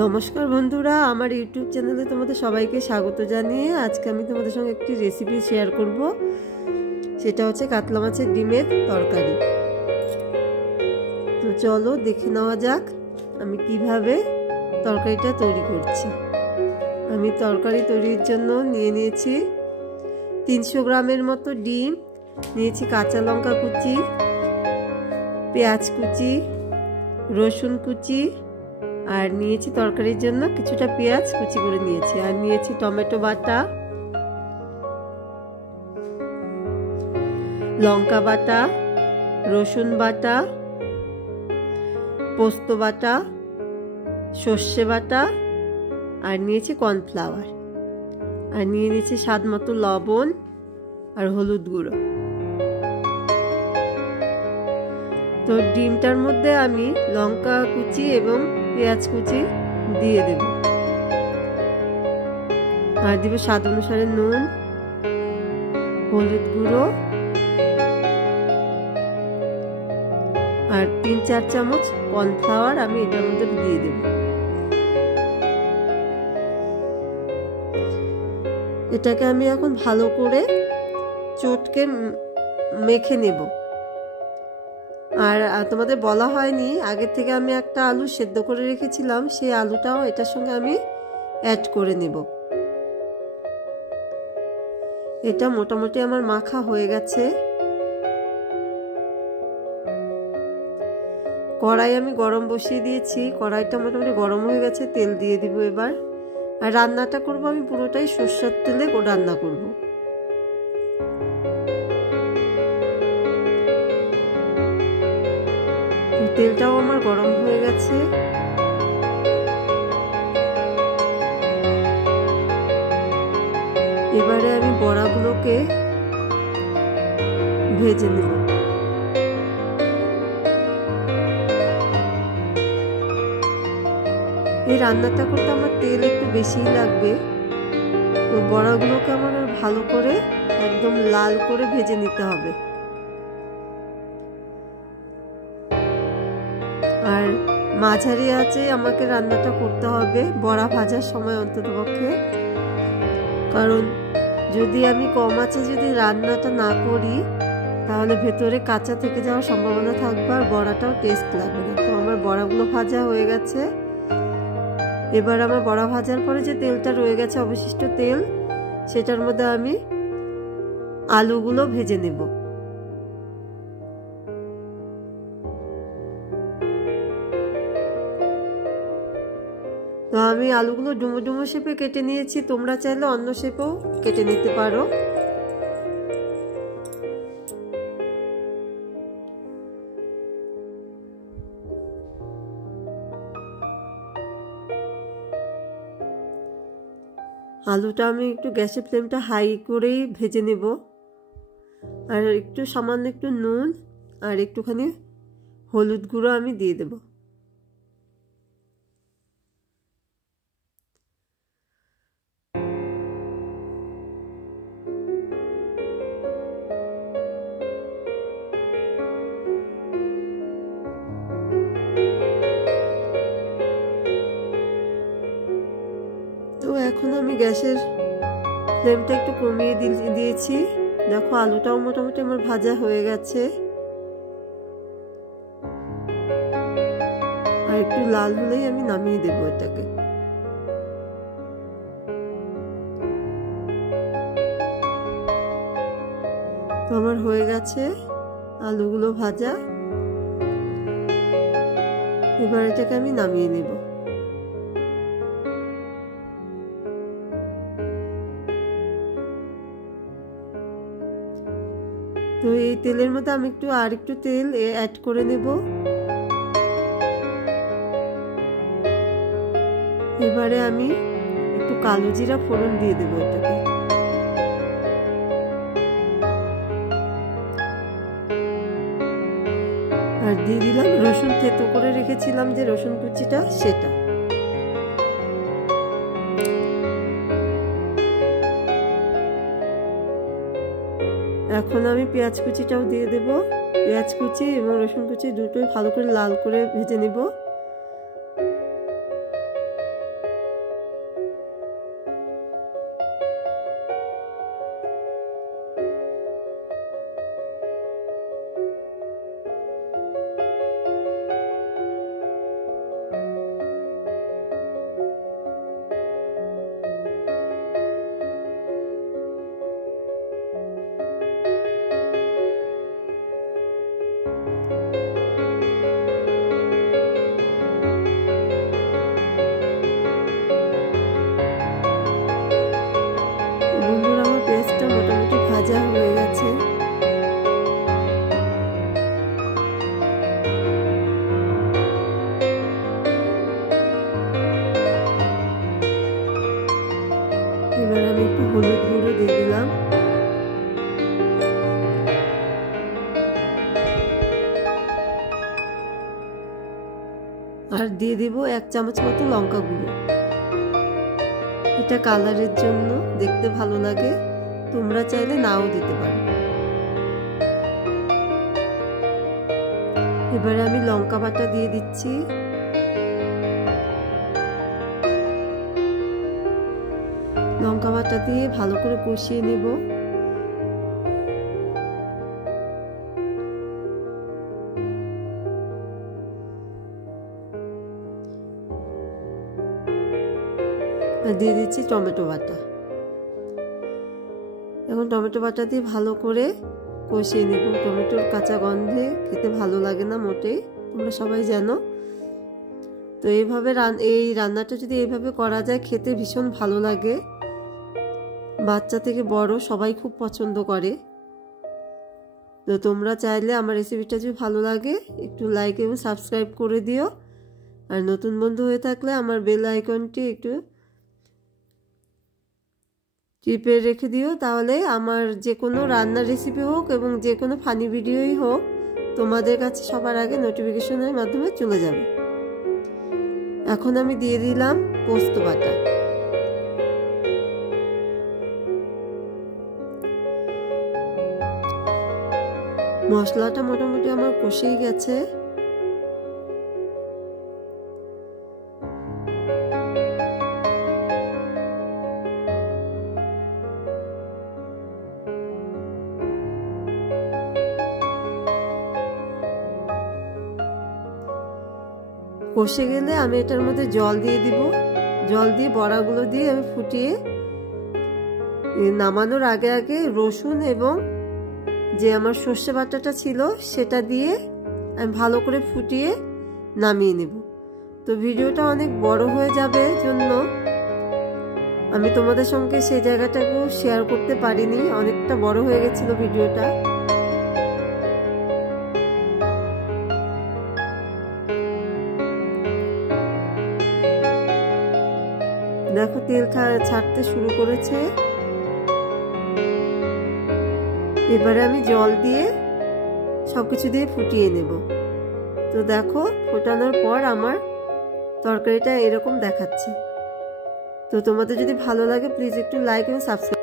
নমস্কার বন্ধুরা, আমার ইউটিউব চ্যানেলে তোমাদের সবাইকে স্বাগত জানিয়ে আজকে আমি তোমাদের সঙ্গে একটি রেসিপি শেয়ার করব। সেটা হচ্ছে কাতলা মাছের ডিমের তরকারি। তো চলো দেখে নেওয়া যাক আমি কিভাবে তরকারিটা তৈরি করছি। আমি তরকারি তৈরির জন্য নিয়েছি 300 গ্রামের মতো ডিম, নিয়েছি কাঁচা লঙ্কা কুচি, পেঁয়াজ কুচি, রসুন কুচি, আর নিয়েছি তরকারির জন্য কিছুটা পেঁয়াজ কুচি করে নিয়েছি, আর নিয়েছি টমেটো বাটা, লঙ্কা বাটা, রসুন বাটা, পোস্ত বাটা, সর্ষে বাটা, আর নিয়েছি কর্নফ্লাওয়ার, আর নিয়ে নিয়েছি স্বাদ মতো লবণ আর হলুদ গুঁড়ো। তো ডিমটার মধ্যে আমি লঙ্কা কুচি এবং পেঁয়াজ কুচি দিয়ে দেব, আর দিব স্বাদ অনুসারে নুন, হলুদ গুঁড়ো, আর 3-4 চামচ কর্নফ্লাওয়ার আমি এটার মধ্যে দিয়ে দেব। এটাকে আমি এখন ভালো করে চটকে মেখে নেব। আর তোমাদের বলা হয়নি, আগের থেকে আমি একটা আলু সেদ্ধ করে রেখেছিলাম, সেই আলুটাও এটার সঙ্গে আমি অ্যাড করে নেব। এটা মোটামুটি আমার মাখা হয়ে গেছে। কড়াই আমি গরম বসিয়ে দিয়েছি, কড়াইটা মোটামুটি গরম হয়ে গেছে, তেল দিয়ে দিব এবার। আর রান্নাটা করব আমি পুরোটাই সরষের তেলে রান্না করব। তেলটাও আমার গরম হয়ে গেছে। এবারে আমি বড়াগুলোকে ভেজে নেব। এই রান্নাটা করতে আমার তেল একটু বেশিই লাগবে। তো বড়াগুলোকে আমার ভালো করে একদম লাল করে ভেজে নিতে হবে। আর মাঝারি আঁচে আমাকে রান্নাটা করতে হবে বড়া ভাজার সময় অন্ততপক্ষে, কারণ যদি আমি কম আঁচে যদি রান্নাটা না করি তাহলে ভেতরে কাঁচা থেকে যাওয়ার সম্ভাবনা থাকবে, আর বড়াটাও টেস্ট লাগবে না। তো আমার বড়াগুলো ভাজা হয়ে গেছে। এবার আমার বড়া ভাজার পরে যে তেলটা রয়ে গেছে অবশিষ্ট তেল, সেটার মধ্যে আমি আলুগুলো ভেজে নেব। তো আমি আলুগুলো ডুমো ডুমো শেপে কেটে নিয়েছি, তোমরা চাইলে অন্য শেপেও কেটে নিতে পারো। আলুটা আমি একটু গ্যাসের ফ্লেমটা হাই করেই ভেজে নেব। আর একটু সামান্য একটু নুন আর একটুখানি হলুদ গুঁড়ো আমি দিয়ে দেব। তো এখন আমি গ্যাসের ফ্লেমটা একটু কমিয়ে দিয়েছি। দেখো আলুটাও মোটামুটি আমার ভাজা হয়ে গেছে। আর একটু লাল হলেই আমি নামিয়ে দেব এটাকে। তো আমার হয়ে গেছে আলুগুলো ভাজা। এবার এটাকে আমি নামিয়ে নেব। তো এই তেলের মধ্যে আমি আর একটু তেল অ্যাড করে নেব। এবারে আমি একটু কালো জিরা ফোড়ন দিয়ে দেবো এটাকে। আর দিয়ে দিলাম রসুন থেতো করে রেখেছিলাম যে রসুন কুচিটা, সেটা। এখন আমি পেঁয়াজ কুচিটাও দিয়ে দেব। পেঁয়াজ কুচি এবং রসুন কুচি দুটোই ভালো করে লাল করে ভেজে নেব। হলুদ গুঁড়ো দিয়ে দিলাম, আর দিয়ে দিব 1 চামচ মতো লঙ্কা গুঁড়ো। এটা কালারের জন্য, দেখতে ভালো লাগে, তোমরা চাইলে নাও দিতে পারো। এবারে আমি লঙ্কা বাটা দিয়ে দিচ্ছি, লঙ্কা বাটা দিয়ে ভালো করে কষিয়ে নেব। দিয়ে দিচ্ছি টমেটো বাটা। এখন টমেটো বাটা দিয়ে ভালো করে কষিয়ে নেব। টমেটোর কাঁচা গন্ধে খেতে ভালো লাগে না মোটেই, তোমরা সবাই জানো। তো এইভাবে এই রান্নাটা যদি এইভাবে করা যায় খেতে ভীষণ ভালো লাগে, বাচ্চা থেকে বড় সবাই খুব পছন্দ করে। তো তোমরা চাইলে আমার রেসিপিটা যদি ভালো লাগে একটু লাইক এবং সাবস্ক্রাইব করে দিও, আর নতুন বন্ধু হয়ে থাকলে আমার বেল আইকনটি একটু টিপে রেখে দিও, তাহলে আমার যে কোনো রান্নার রেসিপি হোক এবং যে কোনো ফানি ভিডিওই হোক তোমাদের কাছে সবার আগে নোটিফিকেশনের মাধ্যমে চলে যাবে। এখন আমি দিয়ে দিলাম পোস্ত বাটা। মশলাটা মোটামুটি আমার কষেই গেছে। কষে গেলে আমি এটার মধ্যে জল দিয়ে দিব। জল দিয়ে বড়াগুলো দিয়ে আমি ফুটিয়ে নামানোর আগে আগে রসুন এবং যে আমার সর্ষে বাটাটা ছিল সেটা দিয়ে আমি ভালো করে ফুটিয়ে নামিয়ে নেব। তো ভিডিওটা অনেক বড় হয়ে যাবে জন্য আমি তোমাদের সঙ্গে সেই জায়গাটাকেও শেয়ার করতে পারিনি, অনেকটা বড় হয়ে গেছিল ভিডিওটা। দেখো তেল ছাড়তে শুরু করেছে। এবারে আমি জল দিয়ে সবকিছু দিয়ে ফুটিয়ে নেব। তো দেখো ফোটানোর পর আমার তরকারিটা এরকম দেখাচ্ছে। তো তোমাদের যদি ভালো লাগে প্লিজ একটু লাইক এবং সাবস্ক্রাইব